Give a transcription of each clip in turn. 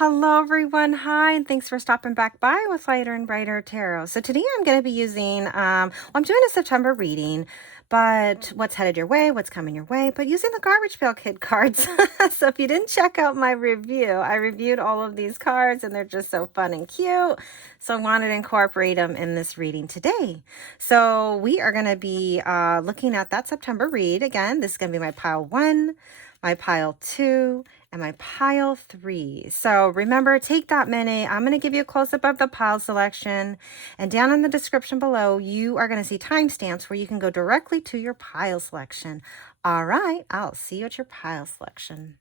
Hello everyone, hi, and thanks for stopping back by with Lighter and Brighter Tarot. So today I'm going to be using, I'm doing a September reading, but what's headed your way, what's coming your way, but using the Garbage Pail Kid cards. So if you didn't check out my review, I reviewed all of these cards and they're just so fun and cute. So I wanted to incorporate them in this reading today. So we are going to be looking at that September read. Again, this is going to be my pile 1, my pile 2, and my pile 3. So remember, take that minute. I'm going to give you a close-up of the pile selection. And down in the description below, you are going to see timestamps where you can go directly to your pile selection. All right, I'll see you at your pile selection.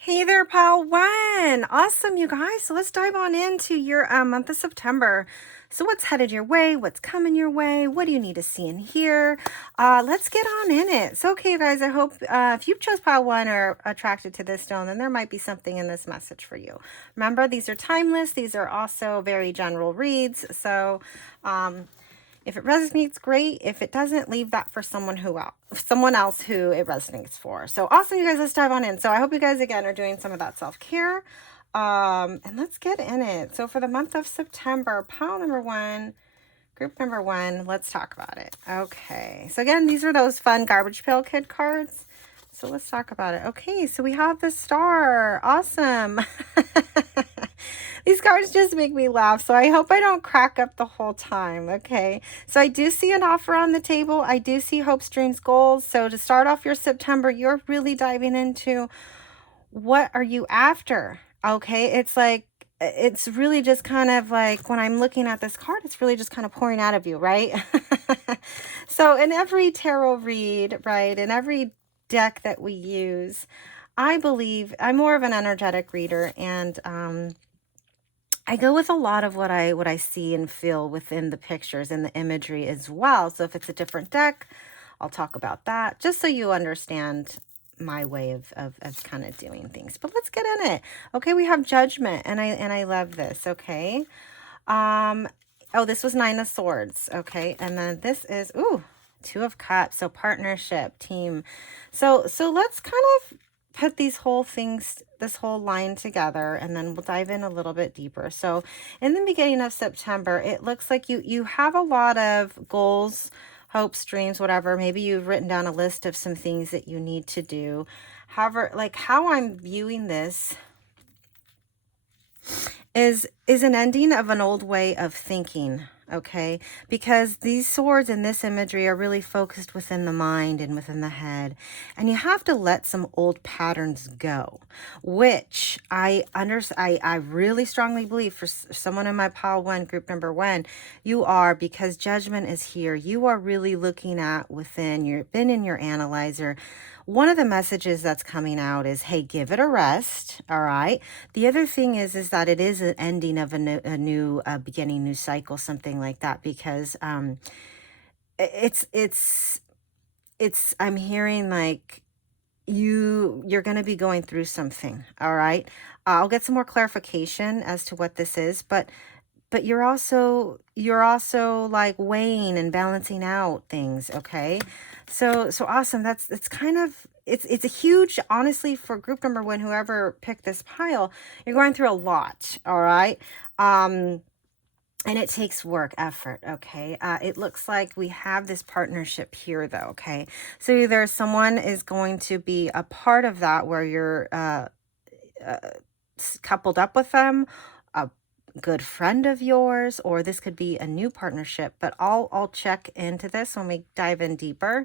Hey there, pile 1. Awesome, you guys. So let's dive on into your month of September. So what's headed your way? What's coming your way? What do you need to see and hear? Let's get on in it. So, okay, you guys, I hope if you chose pile 1 or attracted to this stone, then there might be something in this message for you. Remember, these are timeless. These are also very general reads. So, if it resonates, great. If it doesn't, leave that for someone else who it resonates for. So awesome, you guys. Let's dive on in. So I hope you guys again are doing some of that self-care. And let's get in it. So for the month of September, pile number 1, group number 1, let's talk about it. Okay. So again, these are those fun Garbage Pail Kid cards. So let's talk about it. Okay, so we have the star. Awesome. These cards just make me laugh, so I hope I don't crack up the whole time, okay? So I do see an offer on the table. I do see hopes, dreams, goals. So to start off your September, you're really diving into what are you after, okay? It's really just kind of like when I'm looking at this card, it's really just kind of pouring out of you, right? So in every tarot read, right, in every deck that we use, I believe I'm more of an energetic reader, and I go with a lot of what I see and feel within the pictures and the imagery as well. So if it's a different deck, I'll talk about that just so you understand my way of kind of doing things. But let's get in it. Okay, we have Judgment, and I love this, okay? Oh, this was 9 of Swords, okay? And then this is 2 of Cups, so partnership, team. So let's kind of put these whole things, this whole line together, and then we'll dive in a little bit deeper. So in the beginning of September, it looks like you have a lot of goals, hopes, dreams, whatever. Maybe you've written down a list of some things that you need to do. However, like how I'm viewing this is an ending of an old way of thinking, okay? Because these swords in this imagery are really focused within the mind and within the head, and you have to let some old patterns go, which I really strongly believe for someone in my pile 1, group number 1, you are, because Judgment is here. You are really looking at within, you've been in your analyzer. One of the messages that's coming out is, hey, give it a rest, all right? The other thing is that it is an ending of a new beginning, new cycle, something like that, because it's I'm hearing like you're going to be going through something, all right? I'll get some more clarification as to what this is, but you're also like weighing and balancing out things, okay? So awesome. That's kind of, it's a huge, honestly, for group number 1, whoever picked this pile, you're going through a lot, all right? And it takes work, effort, okay? It looks like we have this partnership here, though, okay? So either someone is going to be a part of that where you're coupled up with them, a good friend of yours, or this could be a new partnership, but I'll check into this when we dive in deeper.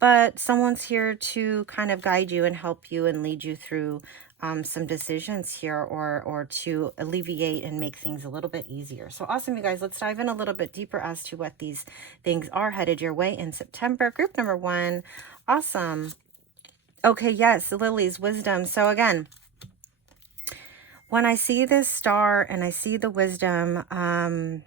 But someone's here to kind of guide you and help you and lead you through some decisions here, or to alleviate and make things a little bit easier. So awesome, you guys. Let's dive in a little bit deeper as to what these things are headed your way in September. Group number 1. Awesome. Okay, yes, Lily's wisdom. So again, when I see this star and I see the wisdom,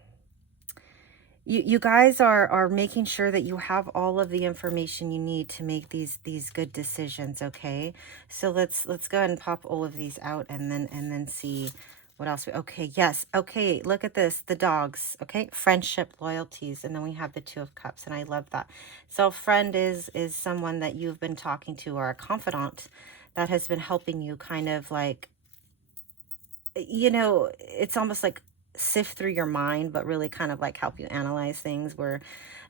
you guys are making sure that you have all of the information you need to make these good decisions, okay? So let's go ahead and pop all of these out and then see What else? Okay, yes. Okay, look at this. The dogs. Okay, friendship, loyalties, and then we have the Two of Cups, and I love that. So, a friend is someone that you've been talking to, or a confidant that has been helping you, kind of like, it's almost like sift through your mind, but really kind of like help you analyze things. Where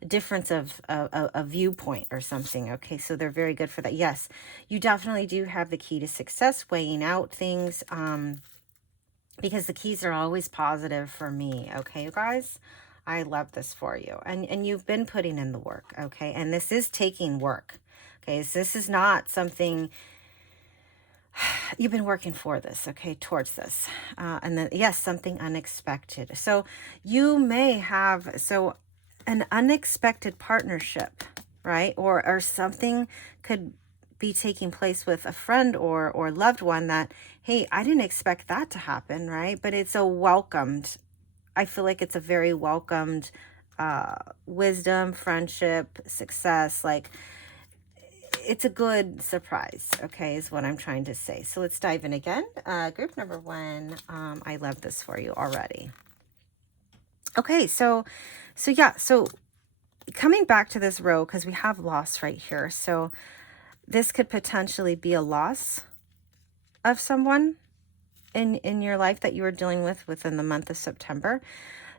a difference of a viewpoint or something. Okay, so they're very good for that. Yes, you definitely do have the key to success, weighing out things. Because the keys are always positive for me. Okay, you guys, I love this for you. And you've been putting in the work. Okay, and this is taking work. Okay, so this is not something you've been working for this, okay, towards this. And then, yes, something unexpected. So you may have, an unexpected partnership, right? Or something could be taking place with a friend or loved one that, hey, I didn't expect that to happen, right? But it's a welcomed, I feel like it's a very welcomed wisdom, friendship, success. Like, it's a good surprise, okay, is what I'm trying to say. So let's dive in again. Group number one, I love this for you already. Okay, so yeah, so coming back to this row, because we have loss right here. So this could potentially be a loss of someone in your life that you were dealing with within the month of September.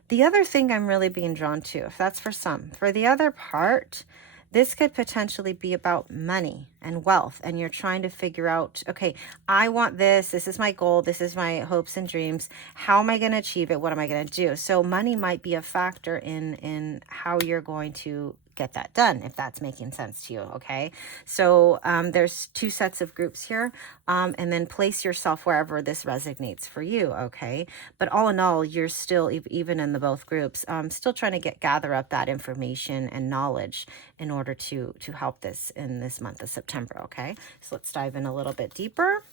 The other thing I'm really being drawn to, if that's for some, for the other part, this could potentially be about money and wealth. And you're trying to figure out, okay, I want this. This is my goal. This is my hopes and dreams. How am I going to achieve it? What am I going to do? So money might be a factor in how you're going to get that done, if that's making sense to you. Okay, so there's two sets of groups here, and then place yourself wherever this resonates for you. Okay, but all in all, you're still, even in the both groups, still trying to gather up that information and knowledge in order to help this in this month of September. Okay, so let's dive in a little bit deeper.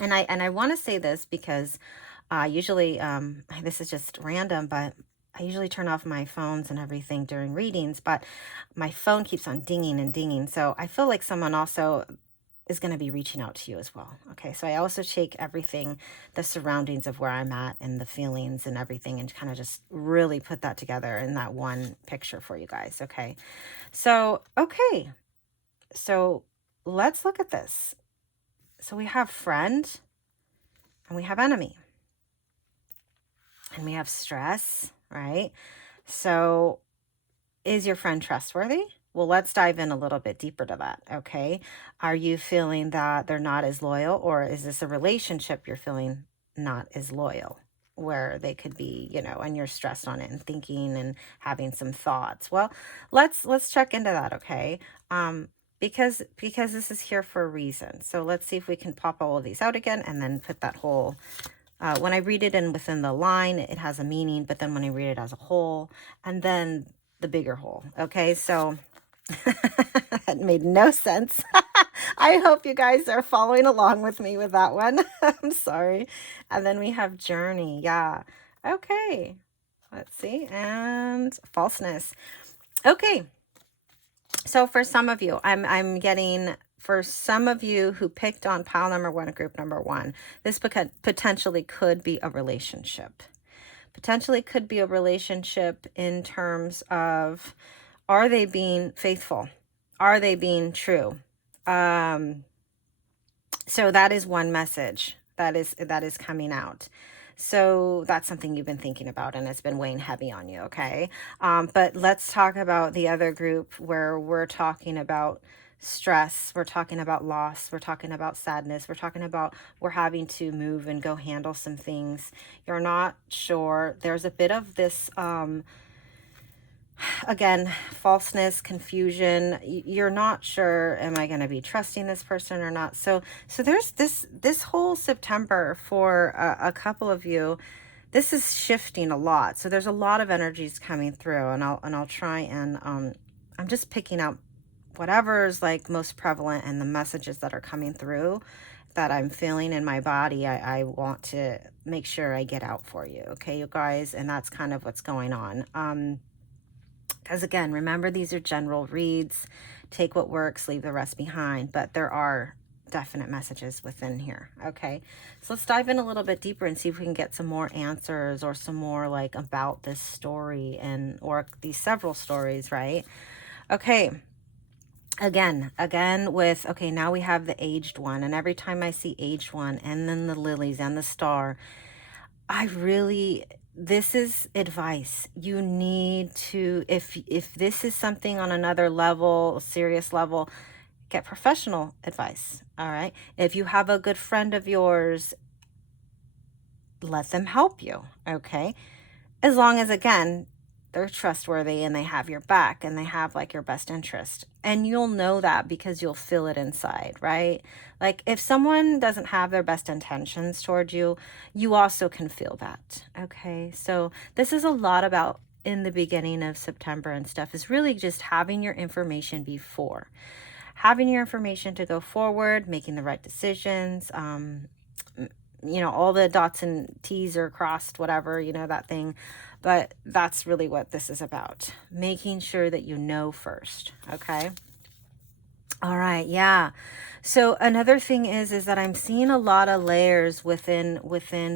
And I want to say this because usually, this is just random, but I usually turn off my phones and everything during readings, but my phone keeps on dinging and dinging. So I feel like someone also is going to be reaching out to you as well. Okay, so I also take everything, the surroundings of where I'm at and the feelings and everything, and kind of just really put that together in that one picture for you guys. Okay, okay, so let's look at this. So we have friend and we have enemy. And we have stress, right? So is your friend trustworthy? Well, let's dive in a little bit deeper to that, okay? Are you feeling that they're not as loyal, or is this a relationship you're feeling not as loyal, where they could be, and you're stressed on it and thinking and having some thoughts? Well, let's check into that, okay? Because this is here for a reason. So let's see if we can pop all of these out again and then put that whole when I read it in within the line, it has a meaning, but then when I read it as a whole, and then the bigger whole. Okay, so that made no sense. I hope you guys are following along with me with that one. I'm sorry. And then we have journey. Yeah. Okay. Let's see. And falseness. Okay. So for some of you, I'm getting, for some of you who picked on pile number one, group number one, this potentially could be a relationship. Potentially could be a relationship in terms of, are they being faithful? Are they being true? So that is one message that is coming out. So that's something you've been thinking about, and it's been weighing heavy on you, okay? But let's talk about the other group, where we're talking about stress, we're talking about loss, we're talking about sadness, we're talking about we're having to move and go handle some things. You're not sure. There's a bit of this, again, falseness, confusion. You're not sure, am I going to be trusting this person or not? So there's this whole September for a couple of you. This is shifting a lot. So there's a lot of energies coming through, and I'll try and I'm just picking out whatever is like most prevalent, and the messages that are coming through that I'm feeling in my body. I want to make sure I get out for you. Okay, you guys, and that's kind of what's going on. Because again, remember, these are general reads. Take what works, leave the rest behind. But there are definite messages within here. Okay, so let's dive in a little bit deeper and see if we can get some more answers or some more like about this story and or these several stories, right? Okay, again with, okay, now we have the aged one, and every time I see aged one and then the lilies and the star, I really, this is advice. You need to, if this is something on another level, a serious level, get professional advice. All right. If you have a good friend of yours, let them help you. Okay. As long as, again, they're trustworthy and they have your back and they have like your best interest. And you'll know that because you'll feel it inside, right? Like if someone doesn't have their best intentions toward you, you also can feel that. Okay. So this is a lot about in the beginning of September and stuff, is really just having your information before. Having your information to go forward, making the right decisions, all the dots and T's are crossed, whatever, that thing. But that's really what this is about. Making sure that you know first. Okay. All right. Yeah. So another thing is that I'm seeing a lot of layers within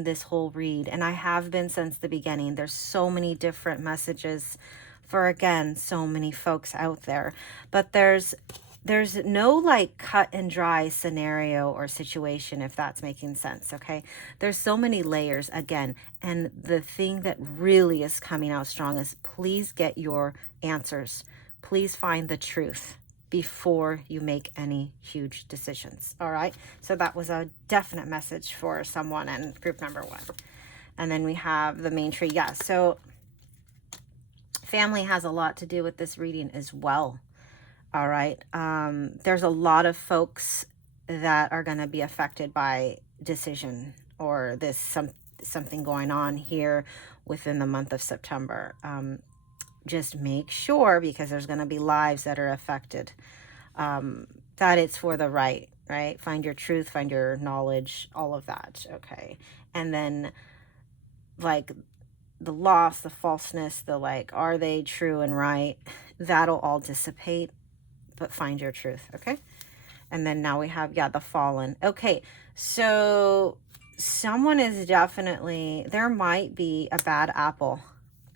this whole read. And I have been since the beginning. There's so many different messages for, again, so many folks out there. But there's no like cut and dry scenario or situation, if that's making sense. Okay. There's so many layers again. And the thing that really is coming out strong is please get your answers. Please find the truth before you make any huge decisions. All right. So that was a definite message for someone in group number 1. And then we have the main tree. Yeah. So family has a lot to do with this reading as well. All right. There's a lot of folks that are going to be affected by decision or something going on here within the month of September. Just make sure, because there's going to be lives that are affected, that it's for the right. Find your truth, find your knowledge, all of that. Okay. And then like the loss, the falseness, the like, are they true and right? That'll all dissipate. But find your truth. Okay. And then now we have, the fallen. Okay. So someone is definitely, there might be a bad apple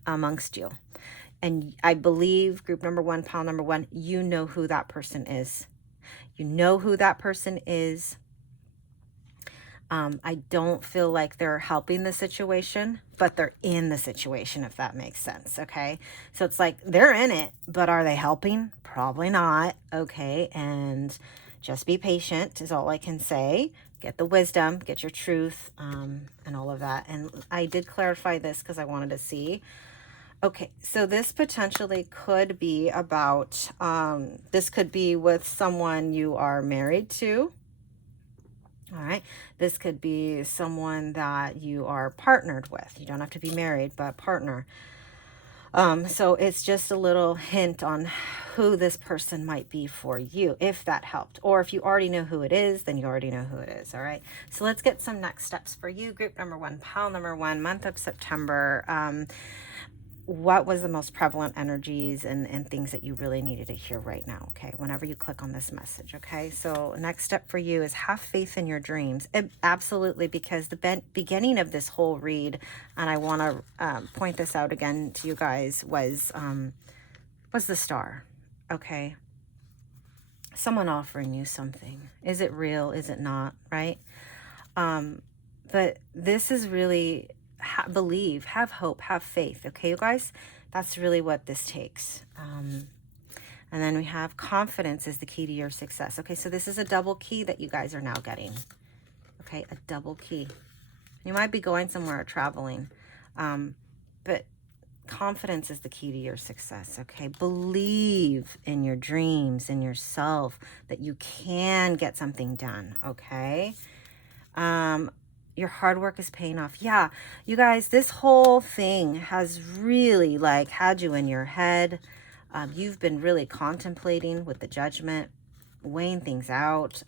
amongst you. And I believe group number 1, pile number 1, you know who that person is. You know who that person is. I don't feel like they're helping the situation, but they're in the situation, if that makes sense. Okay. So it's like they're in it, but are they helping? Probably not. Okay. And just be patient is all I can say. Get the wisdom, get your truth, and all of that. And I did clarify this because I wanted to see. Okay. So this potentially could be about, this could be with someone you are married to. All right. This could be someone that you are partnered with. You don't have to be married, but partner. So it's just a little hint on who this person might be for you, if that helped. Or if you already know who it is, then you already know who it is. All right. So let's get some next steps for you. Group number 1, pile number 1, month of September. What was the most prevalent energies and things that you really needed to hear right now? Okay. Whenever you click on this message. Okay. So next step for you is have faith in your dreams. Absolutely. Because the beginning of this whole read, and I want to point this out again to you guys, was the star. Okay. Someone offering you something. Is it real? Is it not? Right. But this is really, believe, have hope, have faith. Okay, you guys, that's really what this takes. And then we have confidence is the key to your success. Okay, so this is a double key that you guys are now getting. Okay, a double key. You might be going somewhere or traveling, but confidence is the key to your success. Okay, believe in your dreams, in yourself, that you can get something done. Okay. Your hard work is paying off. Yeah, you guys, this whole thing has really like had you in your head. You've been really contemplating with the judgment, weighing things out.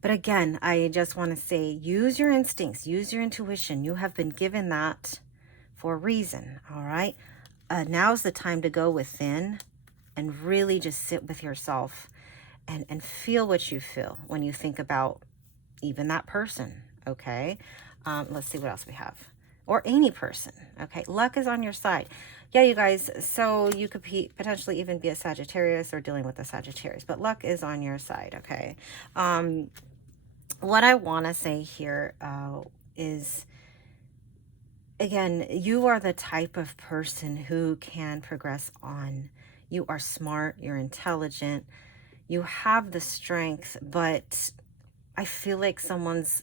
But again, I just want to say, use your instincts, use your intuition. You have been given that for a reason. All right. Now's the time to go within and really just sit with yourself and feel what you feel when you think about even that person, okay? Let's see what else we have. Or any person, okay? Luck is on your side. Yeah, you guys, so you could potentially even be a Sagittarius or dealing with a Sagittarius, but luck is on your side, okay? What I want to say here is, again, you are the type of person who can progress on. You are smart, you're intelligent, you have the strength, but I feel like someone's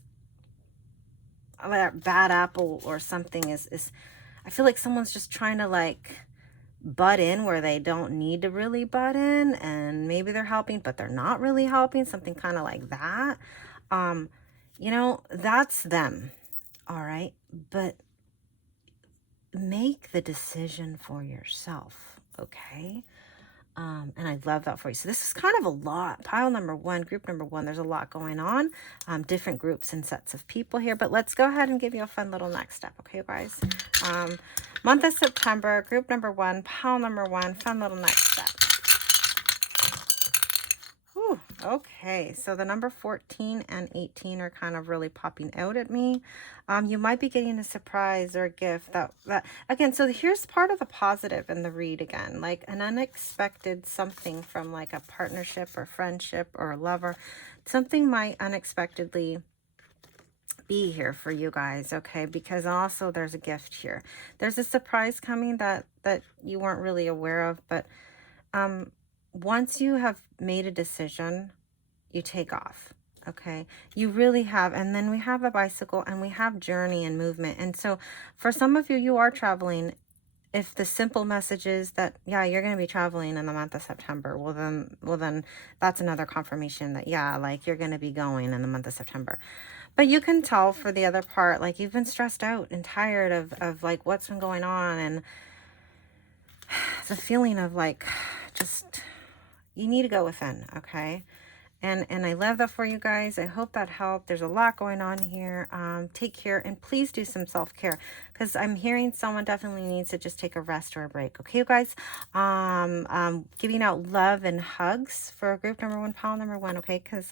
that bad apple or something is I feel like someone's just trying to like butt in where they don't need to really butt in, and maybe they're helping but they're not really helping, something kind of like that. um that's them. All right, but make the decision for yourself, okay? And I love that for you. So this is kind of a lot. Pile number one, group number one, there's a lot going on. Different groups and sets of people here. But let's go ahead and give you a fun little next step. Okay, guys? Month of September, group number one, pile number one, fun little next step. Whew, okay, so the number 14 and 18 are kind of really popping out at me. You might be getting a surprise or a gift that again, so here's part of the positive in the read again, like an unexpected something from like a partnership or friendship or a lover. Something might unexpectedly be here for you guys, okay? Because also there's a gift here. There's a surprise coming that you weren't really aware of, but once you have made a decision, you take off. Okay, you really have. And then we have the bicycle and we have journey and movement. And so for some of you, you are traveling. If the simple message is that, yeah, you're going to be traveling in the month of September, well then that's another confirmation that, yeah, like you're going to be going in the month of September. But you can tell for the other part, like you've been stressed out and tired of like what's been going on, and the feeling of like just you need to go within, okay? And I love that for you guys. I hope that helped. There's a lot going on here. Take care, and please do some self-care, because I'm hearing someone definitely needs to just take a rest or a break. Okay, you guys? Giving out love and hugs for group number one, pile number one, okay? Because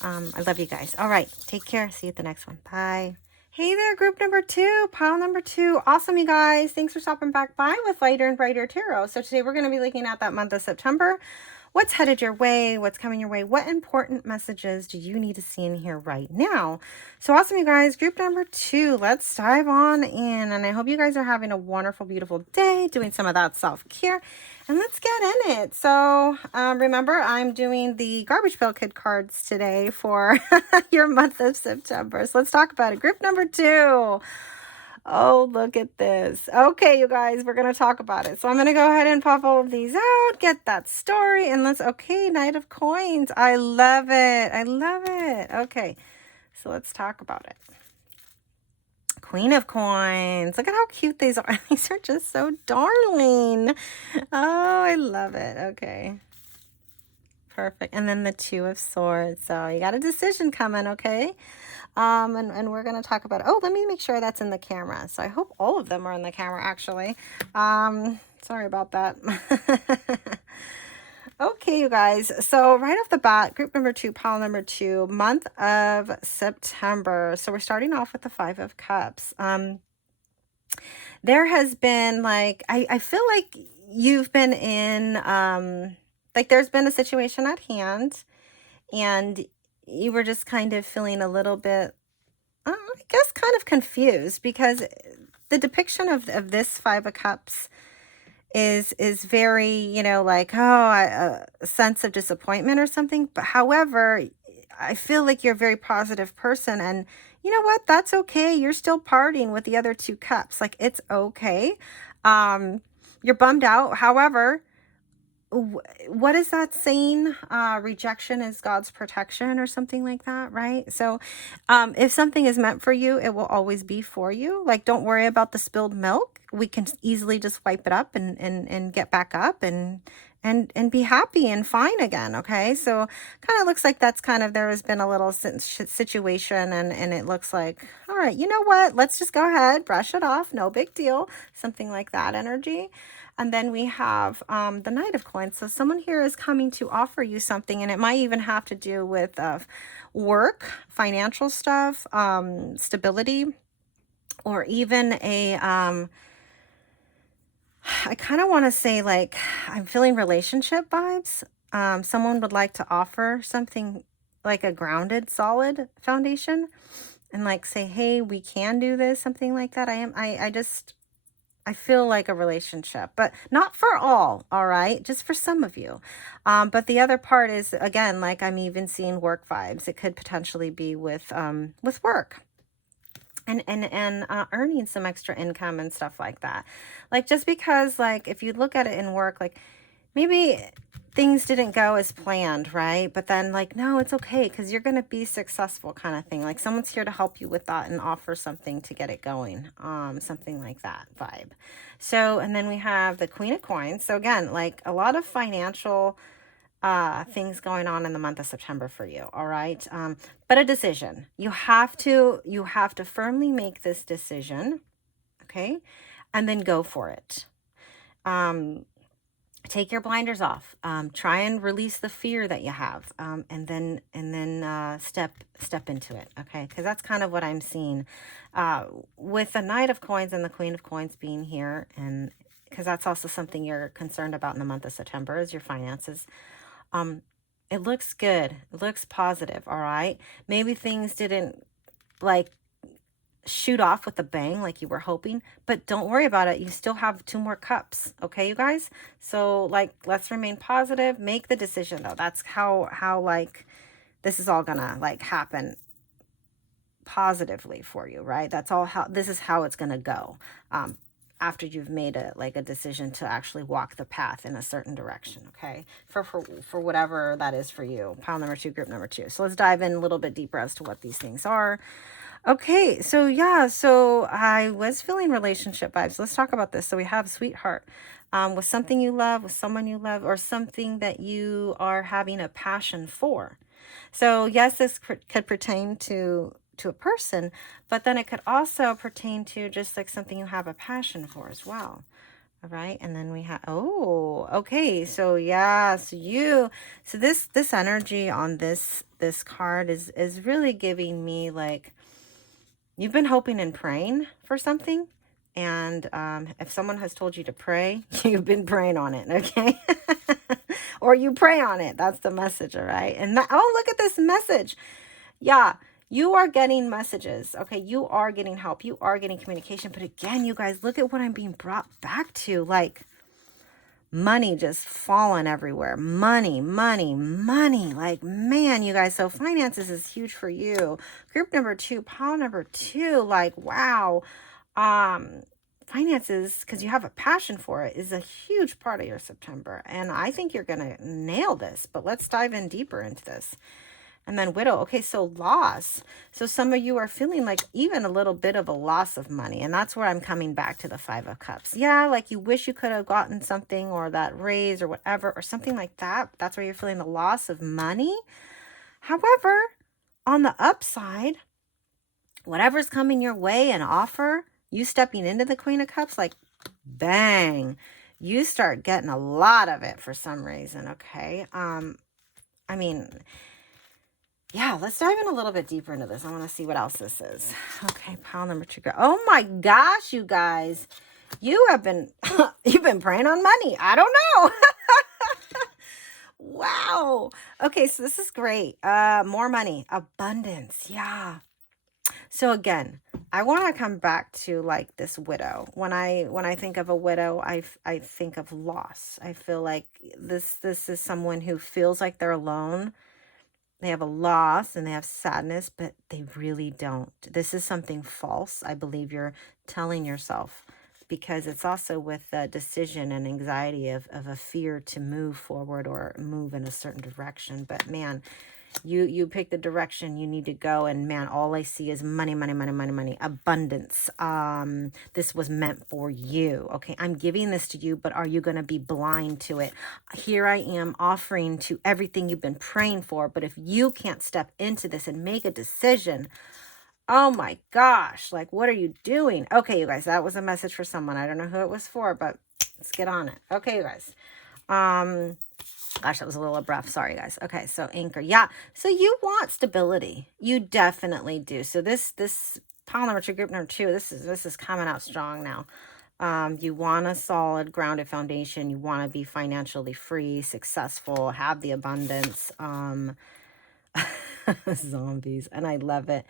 I love you guys. All right, take care. See you at the next one. Bye. Hey there, group number two, pile number two. Awesome, you guys. Thanks for stopping back by with Lighter and Brighter Tarot. So today we're going to be looking at that month of September. What's headed your way? What's coming your way? What important messages do you need to see in here right now? So awesome, you guys. Group number two, let's dive on in. And I hope you guys are having a wonderful, beautiful day, doing some of that self-care. And let's get in it. So remember, I'm doing the Garbage Pail Kid cards today for your month of September. So let's talk about it. Group number two. Oh, look at this. Okay, you guys, we're going to talk about it. So I'm going to go ahead and pop all of these out, get that story, and okay, Knight of Coins. I love it. I love it. Okay, so let's talk about it. Queen of Coins. Look at how cute these are. These are just so darling. Oh, I love it. Okay. Perfect. And then the Two of Swords. So you got a decision coming, okay? And we're going to talk about, oh, let me make sure that's in the camera. So I hope all of them are in the camera, actually. Sorry about that. Okay, you guys. So right off the bat, group number two, pile number two, month of September. So we're starting off with the Five of Cups. There has been like, I feel like you've been in, like there's been a situation at hand, and you were just kind of feeling a little bit, I guess, kind of confused, because the depiction of this Five of Cups is very, like, oh, a sense of disappointment or something. But however, I feel like you're a very positive person, and you know what? That's okay. You're still partying with the other two cups. Like, it's okay. You're bummed out. However, what is that saying? Rejection is God's protection, or something like that, right? So if something is meant for you, it will always be for you. Like, don't worry about the spilled milk. We can easily just wipe it up and get back up and be happy and fine again. Okay, so kind of looks like that's kind of, there has been a little situation, and it looks like, all right, you know what, let's just go ahead, brush it off, no big deal, something like that energy. And then we have the Knight of Coins. So someone here is coming to offer you something, and it might even have to do with work, financial stuff, stability, or even I kind of want to say, like, I'm feeling relationship vibes. Someone would like to offer something like a grounded, solid foundation, and like say, hey, we can do this, something like that. I feel like a relationship, but not for all right? Just for some of you. But the other part is, again, like I'm even seeing work vibes. It could potentially be with work and earning some extra income and stuff like that. Like, just because, like, if you look at it in work, like maybe things didn't go as planned, right? But then, like, no, it's okay because you're going to be successful, kind of thing. Like, someone's here to help you with that and offer something to get it going, something like that vibe. So, and then we have the Queen of Coins. So again, like a lot of financial things going on in the month of September for you. All right. But a decision. You have to firmly make this decision. Okay. And then go for it. Um, Take your blinders off. Try and release the fear that you have. And then step into it. Okay. Because that's kind of what I'm seeing. With the Knight of Coins and the Queen of Coins being here, and because that's also something you're concerned about in the month of September, is your finances. um it looks good, it looks positive. All right, maybe things didn't like shoot off with a bang like you were hoping, but don't worry about it, you still have two more cups. Okay, you guys, so like let's remain positive, make the decision though. That's how like this is all gonna like happen positively for you, right? That's all how this is how it's gonna go. After you've made a decision to actually walk the path in a certain direction. Okay, for whatever that is for you. Pile number 2, group number 2. So let's dive in a little bit deeper as to what these things are. Okay, so yeah, so I was feeling relationship vibes. Let's talk about this. So we have sweetheart, with something you love, with someone you love, or something that you are having a passion for. So yes, this could pertain to a person, but then it could also pertain to just like something you have a passion for as well. All right, and then we have, oh, okay, so yeah, so this energy on this card is really giving me like you've been hoping and praying for something. And if someone has told you to pray, you've been praying on it, okay? Or you pray on it. That's the message, all right? And oh, look at this message. Yeah, you are getting messages, okay? You are getting help. You are getting communication. But again, you guys, look at what I'm being brought back to. Like, money just falling everywhere. Money, money, money. Like, man, you guys. So finances is huge for you. Group number 2, pile number 2. Like, wow. Finances, because you have a passion for it, is a huge part of your September. And I think you're going to nail this. But let's dive in deeper into this. And then widow. Okay, so loss. So some of you are feeling like even a little bit of a loss of money. And that's where I'm coming back to the 5 of Cups. Yeah, like you wish you could have gotten something or that raise or whatever or something like that. That's where you're feeling the loss of money. However, on the upside, whatever's coming your way, an offer, you stepping into the Queen of Cups, like bang, you start getting a lot of it for some reason. Okay. I mean, yeah, let's dive in a little bit deeper into this. I want to see what else this is. Okay, pile number 2. Oh my gosh, you guys. You have been you've been praying on money. I don't know. Wow. Okay, so this is great. More money, abundance. Yeah. So again, I want to come back to like this widow. When I think of a widow, I think of loss. I feel like this is someone who feels like they're alone. They have a loss and they have sadness, but they really don't. This is something false, I believe you're telling yourself, because it's also with a decision and anxiety of a fear to move forward or move in a certain direction. But man, you pick the direction you need to go, and man, all I see is money, money, money, money, money, abundance. This was meant for you. Okay, I'm giving this to you, but are you going to be blind to it? Here I am offering to everything you've been praying for, but if you can't step into this and make a decision, oh my gosh, like what are you doing? Okay, you guys, that was a message for someone. I don't know who it was for, but Let's get on it. Okay, you guys. Gosh, that was a little abrupt. Sorry, guys. Okay, so anchor. Yeah. So you want stability. You definitely do. So this pile number 2, group number 2, this is coming out strong now. You want a solid, grounded foundation. You want to be financially free, successful, have the abundance. Zombies, and I love it.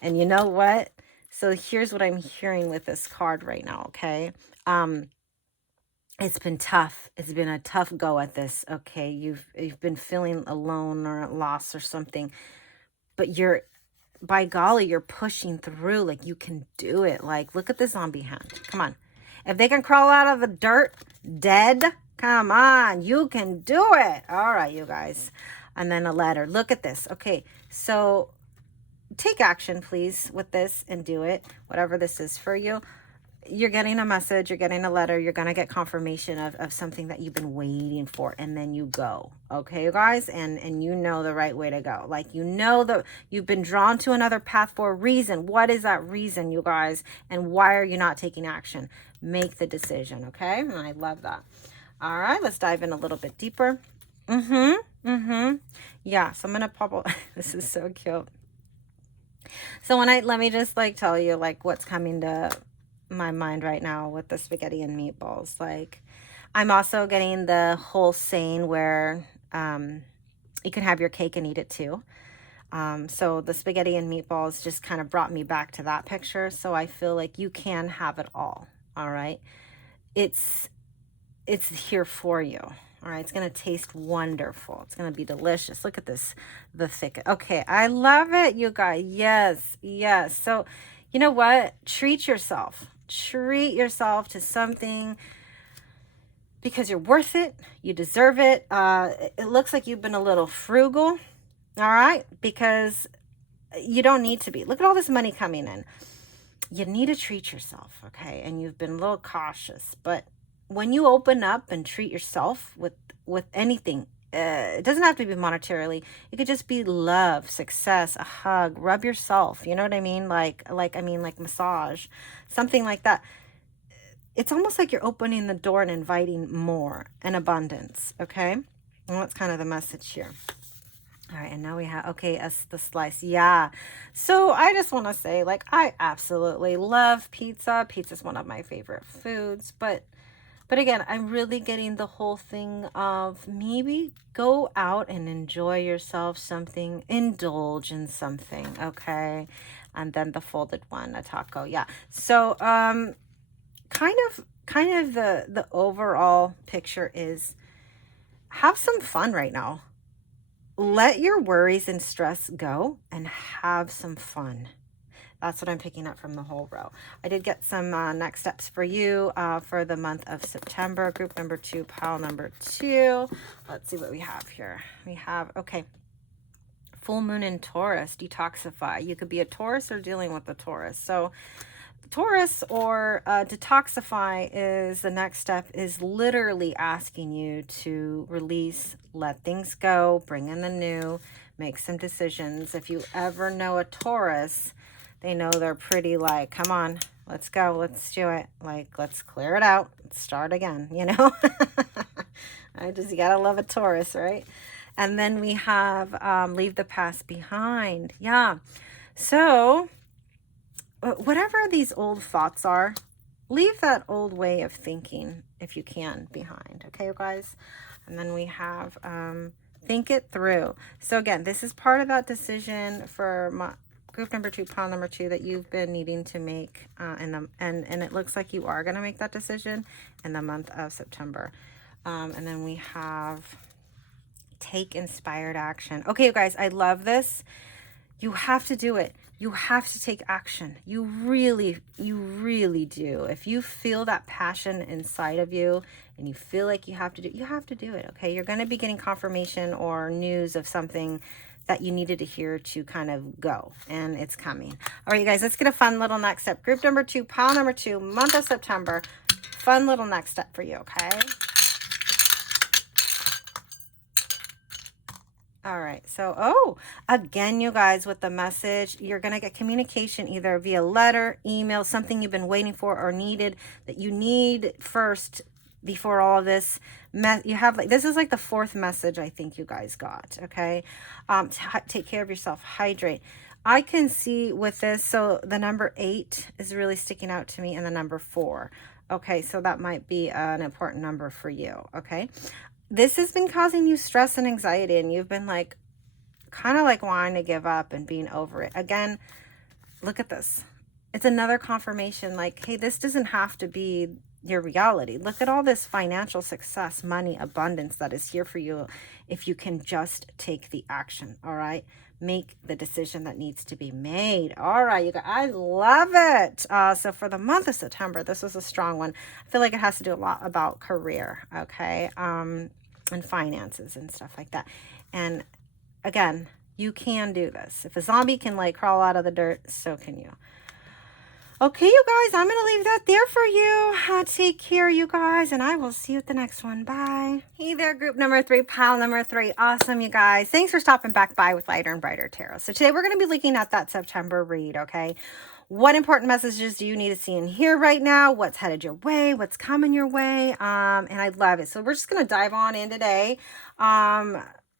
And you know what? So here's what I'm hearing with this card right now, okay? It's been tough. It's been a tough go at this, okay? You've been feeling alone or lost or something, but you're, by golly, you're pushing through. Like, you can do it. Like, look at the zombie hand. Come on. If they can crawl out of the dirt dead, come on, you can do it. All right, you guys. And then a letter. Look at this. Okay, so take action, please, with this and do it. Whatever this is for you. You're getting a message, you're getting a letter, you're going to get confirmation of something that you've been waiting for, and then you go. Okay, you guys? And you know the right way to go. Like, you know that you've been drawn to another path for a reason. What is that reason, you guys? And why are you not taking action? Make the decision, okay? And I love that. All right, let's dive in a little bit deeper. Yeah, so I'm going to pop. This is so cute. So let me just like tell you like what's coming to my mind right now with the spaghetti and meatballs. Like, I'm also getting the whole saying where you can have your cake and eat it too. So the spaghetti and meatballs just kind of brought me back to that picture. So I feel like you can have it all. All right. It's here for you. All right. It's going to taste wonderful. It's going to be delicious. Look at this, the thick. Okay. I love it, you guys. Yes. Yes. So you know what? Treat yourself. Treat yourself to something because you're worth it. You deserve it. It looks like you've been a little frugal. All right. Because you don't need to be. Look at all this money coming in. You need to treat yourself. Okay. And you've been a little cautious, but when you open up and treat yourself with anything, it doesn't have to be monetarily. It could just be love, success, a hug, rub yourself. You know what I mean? Like massage, something like that. It's almost like you're opening the door and inviting more and abundance. Okay. And that's kind of the message here. All right. And now we have, okay, the slice. Yeah. So I just want to say, like, I absolutely love pizza. Pizza's one of my favorite foods, but again, I'm really getting the whole thing of maybe go out and enjoy yourself something, indulge in something, okay? And then the folded one, a taco, yeah. So kind of the overall picture is have some fun right now. Let your worries and stress go and have some fun. That's what I'm picking up from the whole row. I did get some next steps for you for the month of September. Group number 2, pile number 2. Let's see what we have here. We have, okay, full moon in Taurus, detoxify. You could be a Taurus or dealing with a Taurus. So Taurus or detoxify is the next step, is literally asking you to release, let things go, bring in the new, make some decisions. If you ever know a Taurus, they know they're pretty like, come on, let's go, let's do it. Like, let's clear it out, let's start again, you know? You gotta love a Taurus, right? And then we have leave the past behind. Yeah. So whatever these old thoughts are, leave that old way of thinking, if you can, behind. Okay, you guys? And then we have think it through. So again, this is part of that decision for my group number 2, pile number 2, that you've been needing to make, and it looks like you are going to make that decision in the month of September. And then we have take inspired action. Okay, you guys, I love this. You have to do it. You have to take action. You really do. If you feel that passion inside of you and you feel like you have to do it. Okay, you're going to be getting confirmation or news of something that you needed to hear to kind of go, and it's coming. All right, you guys, let's get a fun little next step. Group number 2, pile number 2, month of September. Fun little next step for you, okay? All right, so, again, you guys, with the message, you're going to get communication either via letter, email, something you've been waiting for or needed that you need first before all of this, you have like, this is like the fourth message I think you guys got, okay? Take care of yourself, hydrate. I can see with this, so the number 8 is really sticking out to me, and the number 4. Okay, so that might be an important number for you, okay? This has been causing you stress and anxiety, and you've been like, kind of like wanting to give up and being over it. Again, look at this. It's another confirmation like, hey, this doesn't have to be your reality. Look at all this financial success, money, abundance that is here for you if you can just take the action, all right? Make the decision that needs to be made. All right, you guys, I love it. So for the month of September, this was a strong one. I feel like it has to do a lot about career, okay? And finances and stuff like that. And again, you can do this. If a zombie can like crawl out of the dirt, so can you. Okay, you guys, I'm going to leave that there for you. Take care, you guys, and I will see you at the next one. Bye. Hey there, group number 3, pile number 3. Awesome, you guys. Thanks for stopping back by with Lighter and Brighter Tarot. So today we're going to be looking at that September read, okay? What important messages do you need to see in here right now? What's headed your way? What's coming your way? And I love it. So we're just going to dive on in today.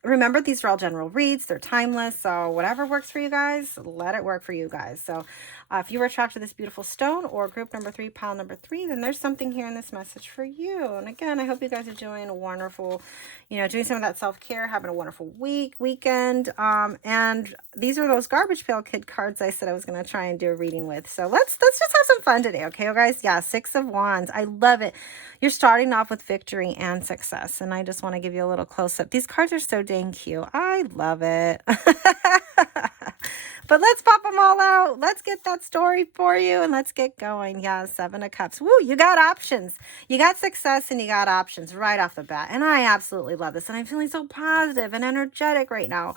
Remember, these are all general reads. They're timeless. So whatever works for you guys, let it work for you guys. So if you were attracted to this beautiful stone or group number 3, pile number 3, then there's something here in this message for you. And again, I hope you guys are doing a wonderful, doing some of that self-care, having a wonderful weekend. And these are those Garbage Pail Kid cards I said I was going to try and do a reading with. So let's just have some fun today. Okay, you guys? Yeah, 6 of Wands. I love it. You're starting off with victory and success. And I just want to give you a little close-up. These cards are so dang cute. I love it. But let's pop them all out. Let's get that story for you and let's get going. Yeah, 7 of Cups. Woo, you got options. You got success and you got options right off the bat. And I absolutely love this. And I'm feeling so positive and energetic right now.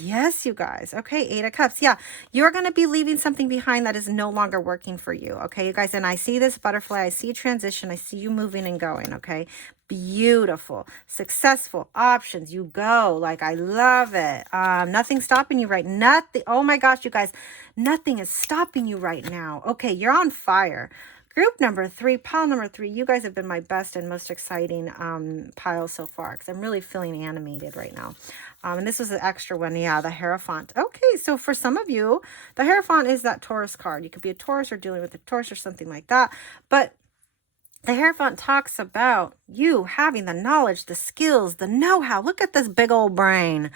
Yes, you guys. Okay, 8 of Cups. Yeah, you're going to be leaving something behind that is no longer working for you. Okay, you guys. And I see this butterfly. I see transition. I see you moving and going. Okay, beautiful, successful options. You go. Like, I love it. Nothing's stopping you right. Nothing. Oh my gosh, you guys. Nothing is stopping you right now. Okay, you're on fire. Group number 3, pile number 3, you guys have been my best and most exciting pile so far because I'm really feeling animated right now. And this was an extra one. Yeah, the Hierophant. Okay, so for some of you, the Hierophant is that Taurus card. You could be a Taurus or dealing with a Taurus or something like that. But the Hierophant talks about you having the knowledge, the skills, the know-how. Look at this big old brain.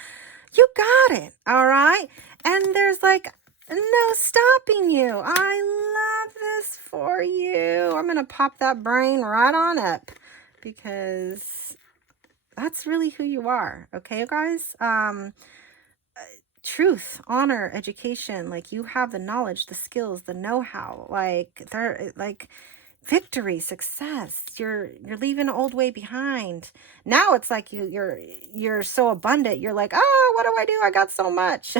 You got it, all right? And there's like no stopping you. I love this for you. I'm going to pop that brain right on up because that's really who you are. Okay, you guys? Truth, honor, education. Like, you have the knowledge, the skills, the know-how. Like, they're like victory, success. You're leaving an old way behind. Now it's like you're so abundant. You're like, oh, what do I do? I got so much.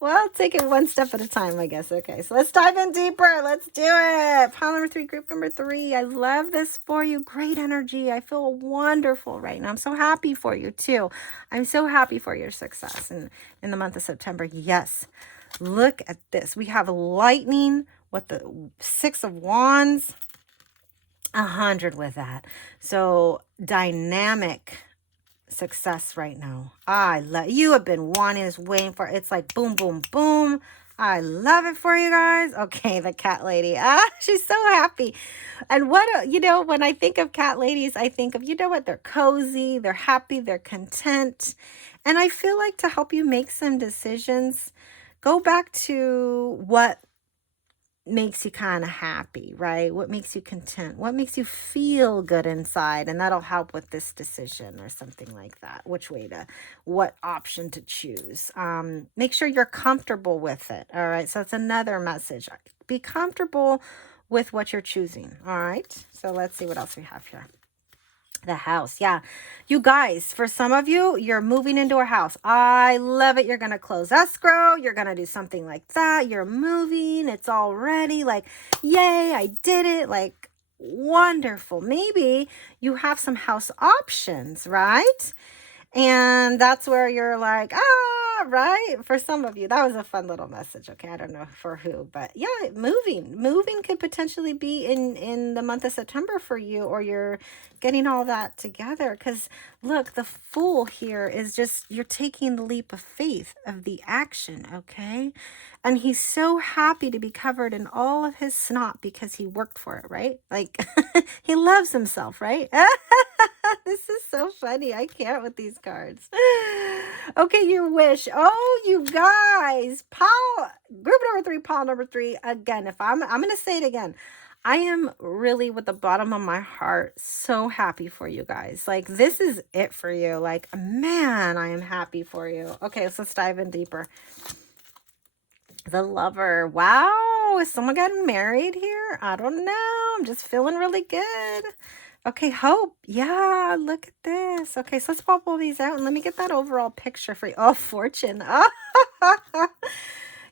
Well, take it one step at a time, I guess. Okay, so let's dive in deeper. Let's do it. Pile number 3, group number 3. I love this for you. Great energy. I feel wonderful right now. I'm so happy for you, too. I'm so happy for your success in the month of September. Yes. Look at this. We have lightning with the 6 of Wands. 100 with that. So dynamic success right now. I love you. Have been wanting this, waiting for it. It's like boom, boom, boom. I love it for you guys. Okay, the cat lady. She's so happy. And when I think of cat ladies, I think of, what? They're cozy, they're happy, they're content. And I feel like to help you make some decisions, go back to what makes you kind of happy, right? What makes you content? What makes you feel good inside? And that'll help with this decision or something like that. What option to choose. Make sure you're comfortable with it. All right. So that's another message. Be comfortable with what you're choosing. All right. So let's see what else we have here. The house. Yeah. You guys, for some of you, you're moving into a house. I love it. You're going to close escrow. You're going to do something like that. You're moving. It's all ready. Like, yay, I did it. Like, wonderful. Maybe you have some house options, right? And that's where you're like, Right? For some of you, that was a fun little message. Okay, I don't know for who, but yeah, moving could potentially be in the month of September for you, or you're getting all that together. Because look, the Fool here is just, you're taking the leap of faith of the action. Okay, and he's so happy to be covered in all of his snot because he worked for it, right? Like he loves himself, right? This is so funny. I can't with these cards. Okay, your wish. Oh, you guys. Pile group number 3, pile number 3. Again, if I'm gonna say it again. I am really, with the bottom of my heart, so happy for you guys. Like, this is it for you. Like, man, I am happy for you. Okay, so let's dive in deeper. The Lover. Wow, is someone getting married here? I don't know. I'm just feeling really good. Okay, Hope. Yeah, look at this. Okay, so let's pop all these out and let me get that overall picture for you. Oh, Fortune.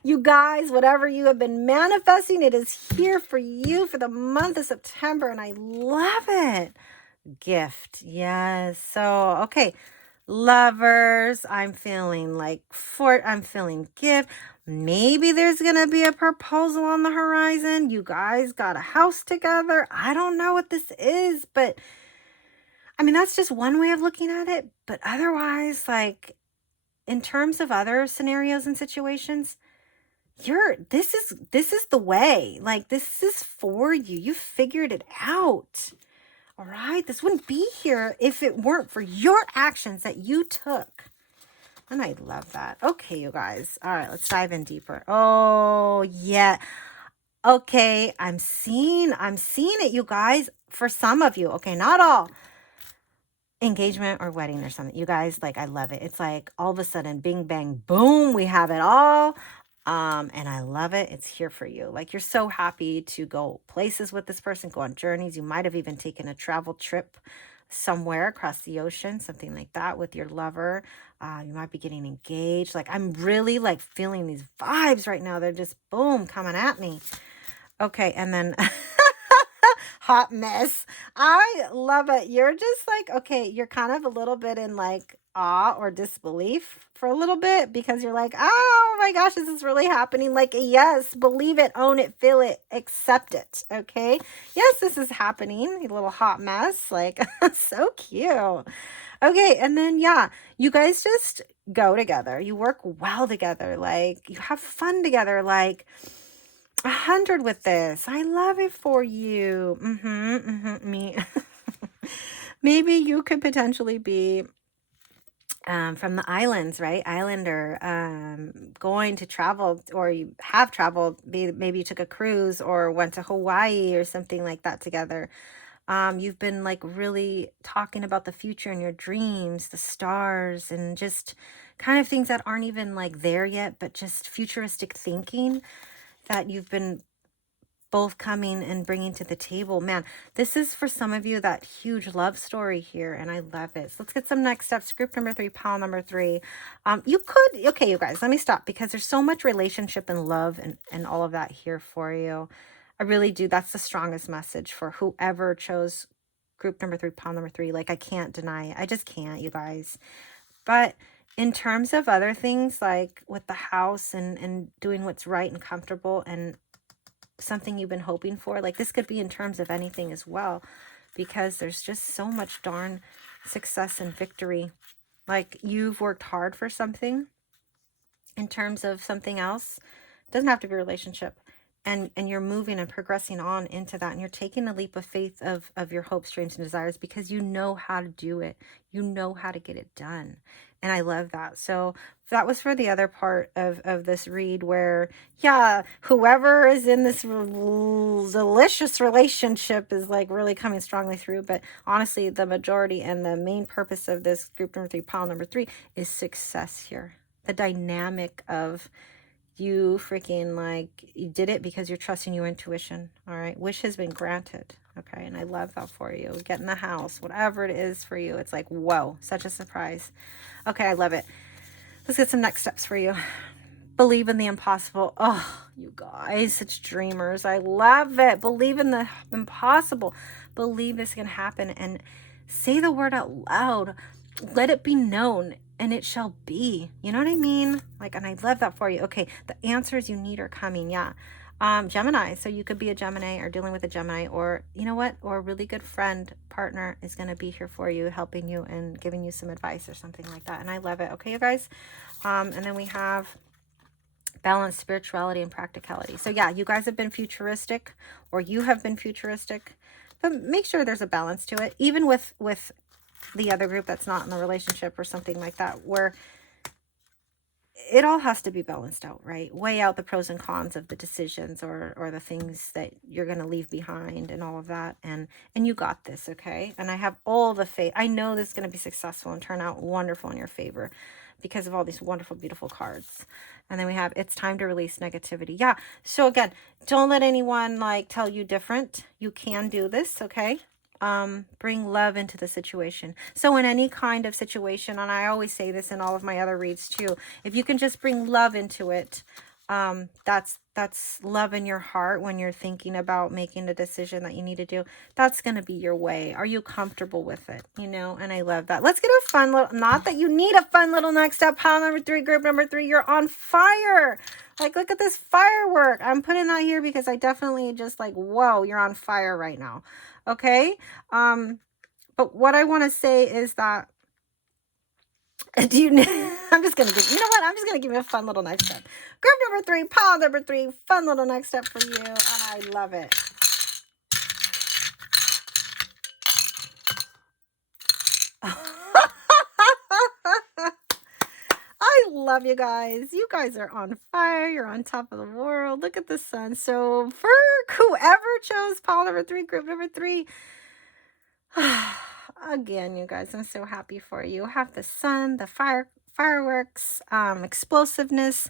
You guys, whatever you have been manifesting, it is here for you for the month of September, and I love it. Gift. Yes. So, okay. Lovers, I'm feeling like I'm feeling gift. Maybe there's going to be a proposal on the horizon. You guys got a house together. I don't know what this is, but I mean, that's just one way of looking at it. But otherwise, like, in terms of other scenarios and situations, this is the way. Like, this is for you. You figured it out. All right, this wouldn't be here if it weren't for your actions that you took. And I love that. Okay, you guys. All right, let's dive in deeper. Oh, yeah. Okay, I'm seeing it, you guys. For some of you, okay, not all. Engagement or wedding or something. You guys, like, I love it. It's like all of a sudden, bing, bang, boom, we have it all. And I love it. It's here for you. Like, you're so happy to go places with this person, go on journeys. You might have even taken a travel trip somewhere across the ocean, something like that with your lover. You might be getting engaged. Like, I'm really like feeling these vibes right now. They're just boom coming at me. Okay, and then hot mess. I love it. You're just like, okay, you're kind of a little bit in like awe or disbelief for a little bit, because you're like, oh my gosh, this is really happening. Like, yes, believe it, own it, feel it, accept it. Okay. Yes, this is happening. A little hot mess. Like, so cute. Okay. And then, yeah, you guys just go together. You work well together. Like, you have fun together. Like, 100 with this. I love it for you. Me. Maybe you could potentially be from the islands, right? Islander, going to travel, or you have traveled. Maybe you took a cruise or went to Hawaii or something like that together. You've been like really talking about the future and your dreams, the stars, and just kind of things that aren't even like there yet, but just futuristic thinking that you've been both coming and bringing to the table. Man, this is for some of you that huge love story here, and I love it. So let's get some next steps. Group number 3, pile number 3. You could, okay, you guys, let me stop, because there's so much relationship and love and all of that here for you. I really do. That's the strongest message for whoever chose group number 3, pile number 3. Like, I can't deny it. I just can't, you guys. But in terms of other things, like with the house and doing what's right and comfortable and something you've been hoping for, like, this could be in terms of anything as well, because there's just so much darn success and victory. Like, you've worked hard for something in terms of something else. It doesn't have to be a relationship. And you're moving and progressing on into that, and you're taking a leap of faith of your hopes, dreams, and desires, because you know how to do it. You know how to get it done. And I love that. So that was for the other part of this read, where, yeah, whoever is in this delicious relationship is like really coming strongly through. But honestly, the majority and the main purpose of this group number 3, pile number 3, is success here. The dynamic of you freaking, like, you did it because you're trusting your intuition. All right. Wish has been granted. Okay. And I love that for you. Get in the house, whatever it is for you. It's like, whoa, such a surprise. Okay. I love it. Let's get some next steps for you. Believe in the impossible. Oh, you guys, such dreamers. I love it. Believe in the impossible. Believe this can happen, and say the word out loud. Let it be known. and it shall be. You know what I mean? Like, and I love that for you. Okay, the answers you need are coming. Yeah. Gemini. So you could be a Gemini or dealing with a Gemini, or you know what? Or a really good friend, partner is going to be here for you, helping you and giving you some advice or something like that. And I love it. Okay, you guys. And then we have balance, spirituality, and practicality. So yeah, you guys have been futuristic, or you have been futuristic, but make sure there's a balance to it, even with the other group that's not in the relationship or something like that, where it all has to be balanced out, right? Weigh out the pros and cons of the decisions or the things that you're going to leave behind and all of that. And you got this, okay? And I have all the faith. I know this is going to be successful and turn out wonderful in your favor because of all these wonderful, beautiful cards. And then we have, it's time to release negativity. Yeah. So again, don't let anyone like tell you different. You can do this, okay? Bring love into the situation. So in any kind of situation, and I always say this in all of my other reads too, if you can just bring love into it, that's love in your heart when you're thinking about making a decision that you need to do. That's going to be your way. Are you comfortable with it? You know, and I love that. Let's get a fun little, not that you need a fun little next step. Pile number 3, group number 3, you're on fire. Like, look at this firework. I'm putting that here because I definitely just like, whoa, you're on fire right now. Okay. But what I want to say is that, do you I'm just going to give, you know what? I'm just going to give you a fun little next step. Group number 3, pile number 3, fun little next step for you. And I love it. I love you guys. You guys are on fire. You're on top of the world. Look at the sun. So for whoever chose pile number 3, group number 3, again, you guys, I'm so happy for you. Have the sun, the fireworks, explosiveness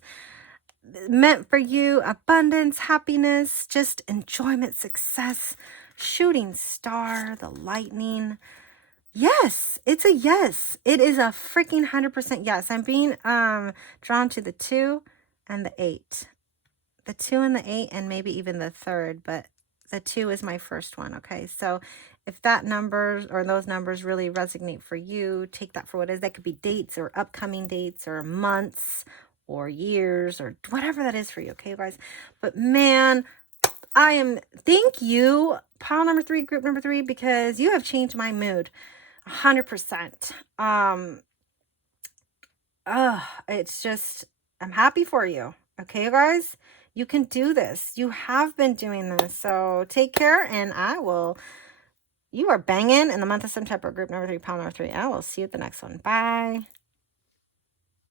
meant for you, abundance, happiness, just enjoyment, success, shooting star, the lightning. Yes, it's a yes. It is a freaking 100% yes. I'm being drawn to the 2 and the 8. The 2 and the 8, and maybe even the 3rd, but the 2 is my first one. Okay, so if that numbers or those numbers really resonate for you, take that for what it is. That could be dates or upcoming dates or months or years or whatever that is for you. Okay, you guys. But man, thank you, pile number 3, group number 3, because you have changed my mood 100%. It's just, I'm happy for you. Okay, you guys, you can do this. You have been doing this. So take care, and you are banging in the month of September, group number 3, pile number 3. I will see you at the next one. Bye.